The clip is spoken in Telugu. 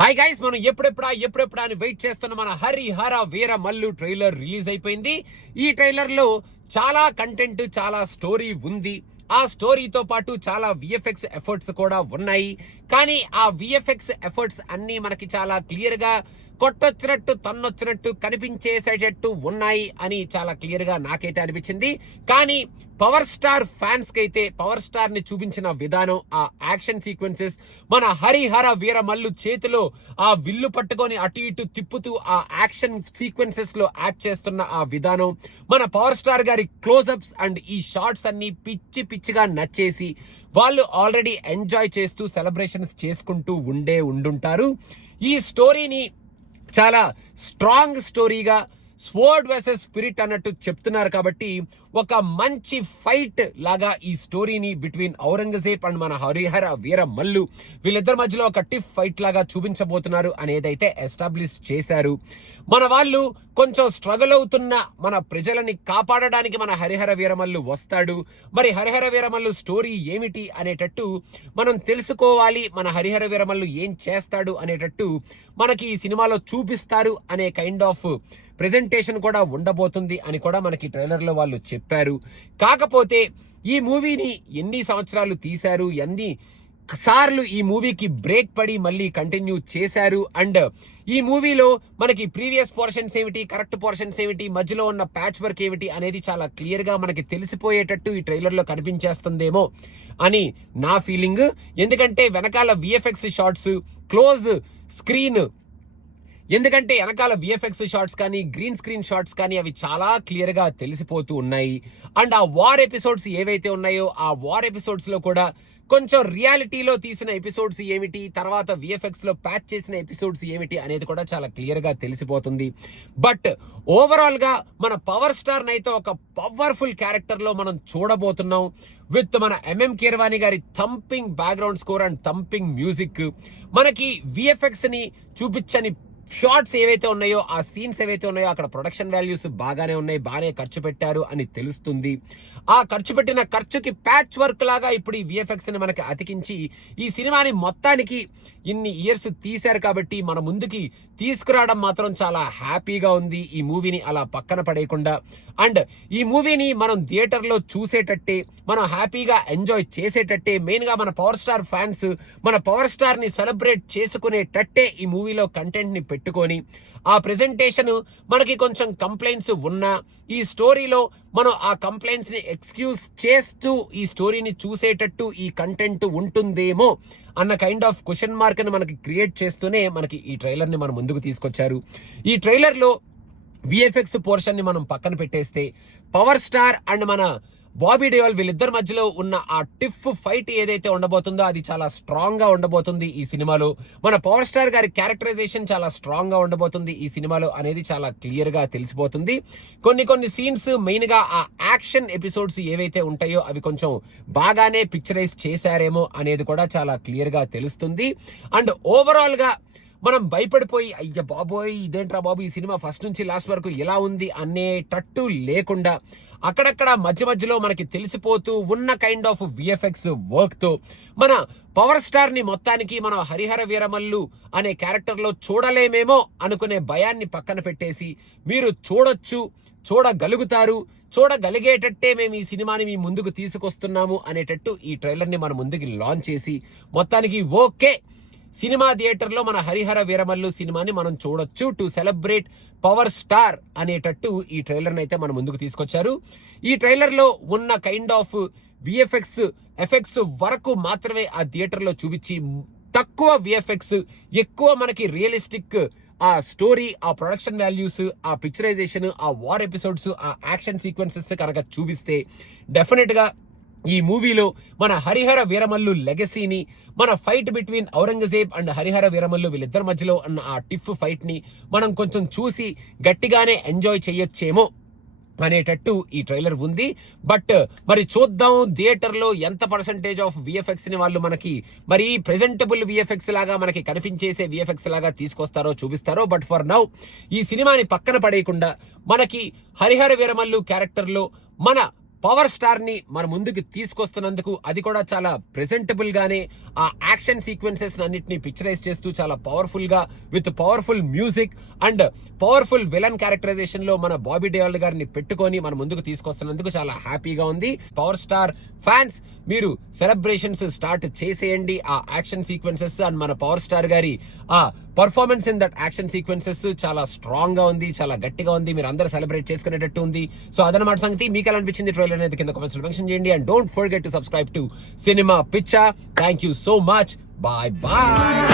హాయ్ గైస్, మనం ఎప్పుడెప్పుడా అని వెయిట్ చేస్తున్న మన హరిహర వీర మల్లు ట్రైలర్ రిలీజ్ అయిపోయింది. ఈ ట్రైలర్ లో చాలా కంటెంట్, చాలా స్టోరీ ఉంది. ఆ స్టోరీతో పాటు చాలా విఎఫ్ఎక్స్ ఎఫర్ట్స్ కూడా ఉన్నాయి. కానీ ఆ విఎఫ్ఎక్స్ ఎఫర్ట్స్ అన్ని మనకి చాలా క్లియర్ గా కొట్టొచ్చినట్టు తన్నొచ్చినట్టు కనిపించేసేటట్టు ఉన్నాయి అని చాలా క్లియర్ గా నాకైతే అనిపించింది. కానీ పవర్ స్టార్ ఫ్యాన్స్ కి అయితే పవర్ స్టార్ ని చూపించిన విధానం, ఆ యాక్షన్ సీక్వెన్సెస్, మన హరిహర వీర మల్లు చేతిలో ఆ విల్లు పట్టుకొని అటు ఇటు తిప్పుతూ ఆ యాక్షన్ సీక్వెన్సెస్ లో యాక్ట్ చేస్తున్న ఆ విధానం, మన పవర్ స్టార్ గారి క్లోజప్స్ అండ్ ఈ షార్ట్స్ అన్ని పిచ్చిగా నచ్చేసి వాళ్ళు ఆల్రెడీ ఎంజాయ్ చేస్తూ సెలబ్రేషన్స్ చేసుకుంటూ ఉండుంటారు. ఈ స్టోరీని చాలా స్ట్రాంగ్ స్టోరీగా స్వర్డ్ వర్సెస్ స్పిరిట్ అన్నట్టు చెప్తున్నారు. కాబట్టి ఒక మంచి ఫైట్ లాగా ఈ స్టోరీని బిట్వీన్ ఔరంగజేబ్ అండ్ మన హరిహర వీర మల్లు వీళ్ళిద్దరి మధ్యలో ఒక టిఫ్ ఫైట్ లాగా చూపించబోతున్నారు అనేదైతే ఎస్టాబ్లిష్ చేశారు. మన వాళ్ళు కొంచెం స్ట్రగుల్ అవుతున్న మన ప్రజలని కాపాడడానికి మన హరిహర వీరమల్లు వస్తాడు. మరి హరిహర వీరమల్లు స్టోరీ ఏమిటి అనేటట్టు మనం తెలుసుకోవాలి. మన హరిహర వీరమల్లు ఏం చేస్తాడు అనేటట్టు మనకి ఈ సినిమాలో చూపిస్తారు అనే కైండ్ ఆఫ్ ప్రెజెంటేషన్ కూడా ఉండబోతుంది అని కూడా మనకి ట్రైలర్ లో వాళ్ళు చెప్పారు. కాకపోతే ఈ మూవీని ఎన్ని సంవత్సరాలు తీశారు, ఎన్ని సార్లు ఈ మూవీకి బ్రేక్ పడి మళ్ళీ కంటిన్యూ చేశారు, అండ్ ఈ మూవీలో మనకి ప్రీవియస్ పోర్షన్స్ ఏమిటి, కరెక్ట్ పోర్షన్స్ ఏమిటి, మధ్యలో ఉన్న ప్యాచ్ వర్క్ ఏమిటి అనేది చాలా క్లియర్ గా మనకి తెలిసిపోయేటట్టు ఈ ట్రైలర్ లో కనిపించేస్తుందేమో అని నా ఫీలింగ్. ఎందుకంటే వెనకాల విఎఫ్ఎక్స్ షార్ట్స్, క్లోజ్ స్క్రీన్, ఎందుకంటే వెనకాల విఎఫ్ఎక్స్ షార్ట్స్ కానీ గ్రీన్ స్క్రీన్ షార్ట్స్ కానీ అవి చాలా క్లియర్ గా తెలిసిపోతూ ఉన్నాయి. అండ్ ఆ వార్ ఎపిసోడ్స్ ఏవైతే ఉన్నాయో ఆ వార్ ఎపిసోడ్స్ లో కూడా కొంచెం రియాలిటీలో తీసిన ఎపిసోడ్స్ ఏమిటి, తర్వాత విఎఫ్ఎక్స్ లో ప్యాచ్ చేసిన ఎపిసోడ్స్ ఏమిటి అనేది కూడా చాలా క్లియర్ గా తెలిసిపోతుంది. బట్ ఓవరాల్ గా మన పవర్ స్టార్ నైతే ఒక పవర్ఫుల్ క్యారెక్టర్ లో మనం చూడబోతున్నాం. విత్ మన ఎంఎం కీరవాణి గారి thumping background score and thumping music, మనకి విఎఫ్ఎక్స్ ని చూపించని షార్ట్స్ ఏవైతే ఉన్నాయో, ఆ సీన్స్ ఏవైతే ఉన్నాయో అక్కడ ప్రొడక్షన్ వాల్యూస్ బాగానే ఉన్నాయి, బాగానే ఖర్చు పెట్టారు అని తెలుస్తుంది. ఆ ఖర్చు పెట్టిన ఖర్చుకి ప్యాచ్ వర్క్ లాగా ఇప్పుడు ఈ విఎఫ్ఎక్స్ ని మనకి అతికించి ఈ సినిమాని మొత్తానికి ఇన్ని ఇయర్స్ తీశారు. కాబట్టి మన ముందుకి తీసుకురావడం మాత్రం చాలా హ్యాపీగా ఉంది. ఈ మూవీని అలా పక్కన పడేయకుండా అండ్ ఈ మూవీని మనం థియేటర్ లో చూసేటట్టే, మనం హ్యాపీగా ఎంజాయ్ చేసేటట్టే, మెయిన్ గా మన పవర్ స్టార్ ఫ్యాన్స్ మన పవర్ స్టార్ ని సెలబ్రేట్ చేసుకునేటట్టే ఈ మూవీలో కంటెంట్ ని పెట్టుకొని, ఆ ప్రెజెంటేషన్ మనకి కొంచెం కంప్లైంట్స్ ఉన్నా ఈ స్టోరీలో మనం ఆ కంప్లైంట్స్ ని ఎక్స్క్యూజ్ చేస్తూ ఈ స్టోరీని చూసేటట్టు ఈ కంటెంట్ ఉంటుందేమో అన్న కైండ్ ఆఫ్ క్వశ్చన్ మార్క్ ని మనకి క్రియేట్ చేస్తూనే మనకి ఈ ట్రైలర్ ని మన ముందుకు తీసుకొచ్చారు. ఈ ట్రైలర్ లో విఎఫ్ఎక్స్ పోర్షన్ ని మనం పక్కన పెట్టేస్తే పవర్ స్టార్ అండ్ మన బాబీ డియోల్ వీళ్ళిద్దరి మధ్యలో ఉన్న ఆ టిఫ్ ఫైట్ ఏదైతే ఉండబోతుందో అది చాలా స్ట్రాంగ్ గా ఉండబోతుంది ఈ సినిమాలో. మన పవర్ స్టార్ గారి క్యారెక్టరైజేషన్ చాలా స్ట్రాంగ్ గా ఉండబోతుంది ఈ సినిమాలో అనేది చాలా క్లియర్ గా తెలిసిపోతుంది. కొన్ని సీన్స్, మెయిన్ గా ఆ యాక్షన్ ఎపిసోడ్స్ ఏవైతే ఉంటాయో అవి కొంచెం బాగానే పిక్చరైజ్ చేశారేమో అనేది కూడా చాలా క్లియర్ గా తెలుస్తుంది. అండ్ ఓవరాల్ గా మనం భయపడిపోయి అయ్య బాబోయ్ ఇదేంట్రా బాబు ఈ సినిమా ఫస్ట్ నుంచి లాస్ట్ వరకు ఎలా ఉంది అనేటట్టు లేకుండా అక్కడక్కడ మధ్యలో మనకి తెలిసిపోతూ ఉన్న కైండ్ ఆఫ్ విఎఫ్ఎక్స్ వర్క్ తో మన పవర్ స్టార్ ని మొత్తానికి మనం హరిహర వీరమల్లు అనే క్యారెక్టర్ లో చూడలేమేమో అనుకునే భయాన్ని పక్కన పెట్టేసి మీరు చూడొచ్చు, చూడగలుగుతారు, చూడగలిగేటట్టే మేము ఈ సినిమాని మీ ముందుకు తీసుకొస్తున్నాము అనేటట్టు ఈ ట్రైలర్ ని మన ముందుకి లాంచ్ చేసి మొత్తానికి ఓకే సినిమా థియేటర్ లో మన హరిహర వీరమల్లు సినిమాని మనం చూడొచ్చు టు సెలబ్రేట్ పవర్ స్టార్ అనేటట్టు ఈ ట్రైలర్ అయితే మన ముందుకు తీసుకొచ్చారు. ఈ ట్రైలర్ లో ఉన్న కైండ్ ఆఫ్ విఎఫ్ఎక్స్ ఎఫెక్ట్స్ వరకు మాత్రమే ఆ థియేటర్ లో చూపించి, తక్కువ విఎఫ్ఎక్స్ ఎక్కువ మనకి రియలిస్టిక్ ఆ స్టోరీ, ఆ ప్రొడక్షన్ వాల్యూస్, ఆ పిక్చరైజేషన్, ఆ వార్ ఎపిసోడ్స్, ఆ యాక్షన్ సీక్వెన్సెస్ కనుక చూపిస్తే డెఫినెట్ గా ఈ మూవీలో మన హరిహర వీరమల్లు లెగసీని, మన fight between Aurangzeb and Harihara Veeramallu వీళ్ళిద్దరి మధ్యలో ఉన్న ఆ టిఫ్ ఫైట్ ని మనం కొంచెం చూసి గట్టిగానే ఎంజాయ్ చేయొచ్చేమో అనేటట్టు ఈ ట్రైలర్ ఉంది. బట్ మరి చూద్దాం థియేటర్ లో ఎంత పర్సెంటేజ్ ఆఫ్ విఎఫ్ఎక్స్ ని వాళ్ళు మనకి మరి ప్రెజెంటబుల్ విఎఫ్ఎక్స్ లాగా మనకి కనిపించేసే విఎఫ్ఎక్స్ లాగా తీసుకొస్తారో చూపిస్తారో. బట్ ఫర్ నౌ ఈ సినిమాని పక్కన పడేయకుండా మనకి హరిహర వీరమల్లు క్యారెక్టర్ లో మన పవర్ స్టార్ ని మన ముందుకు తీసుకొస్తున్నందుకు, అది కూడా చాలా ప్రెజెంటబుల్ గానే ఆ యాక్షన్ సీక్వెన్సెస్ అన్నిటిని పిక్చరైజ్ చేస్తూ చాలా పవర్ఫుల్ గా with powerful music and powerful villain characterization లో మన బాబీ దేయోల్ గారిని పెట్టుకొని మన ముందుకు తీసుకొస్తున్నందుకు చాలా హ్యాపీగా ఉంది. పవర్ స్టార్ ఫ్యాన్స్, మీరు సెలబ్రేషన్స్ స్టార్ట్ చేసేయండి. ఆ యాక్షన్ సీక్వెన్సెస్ అండ్ మన పవర్ స్టార్ గారి ఆ performance in that action sequences చాలా స్ట్రాంగ్ గా ఉంది, చాలా గట్టిగా ఉంది. మీరు అందరూ సెలబ్రేట్ చేసుకునేటట్టు ఉంది. సో అదనమాట సంగతి. మీకు ఎలా అనిపించింది ట్రైలర్ అనేది కింద కామెంట్స్ లో మెన్షన్ చేయండి. And don't forget to subscribe to cinema పిచ్చా. Thank you so much. Bye bye.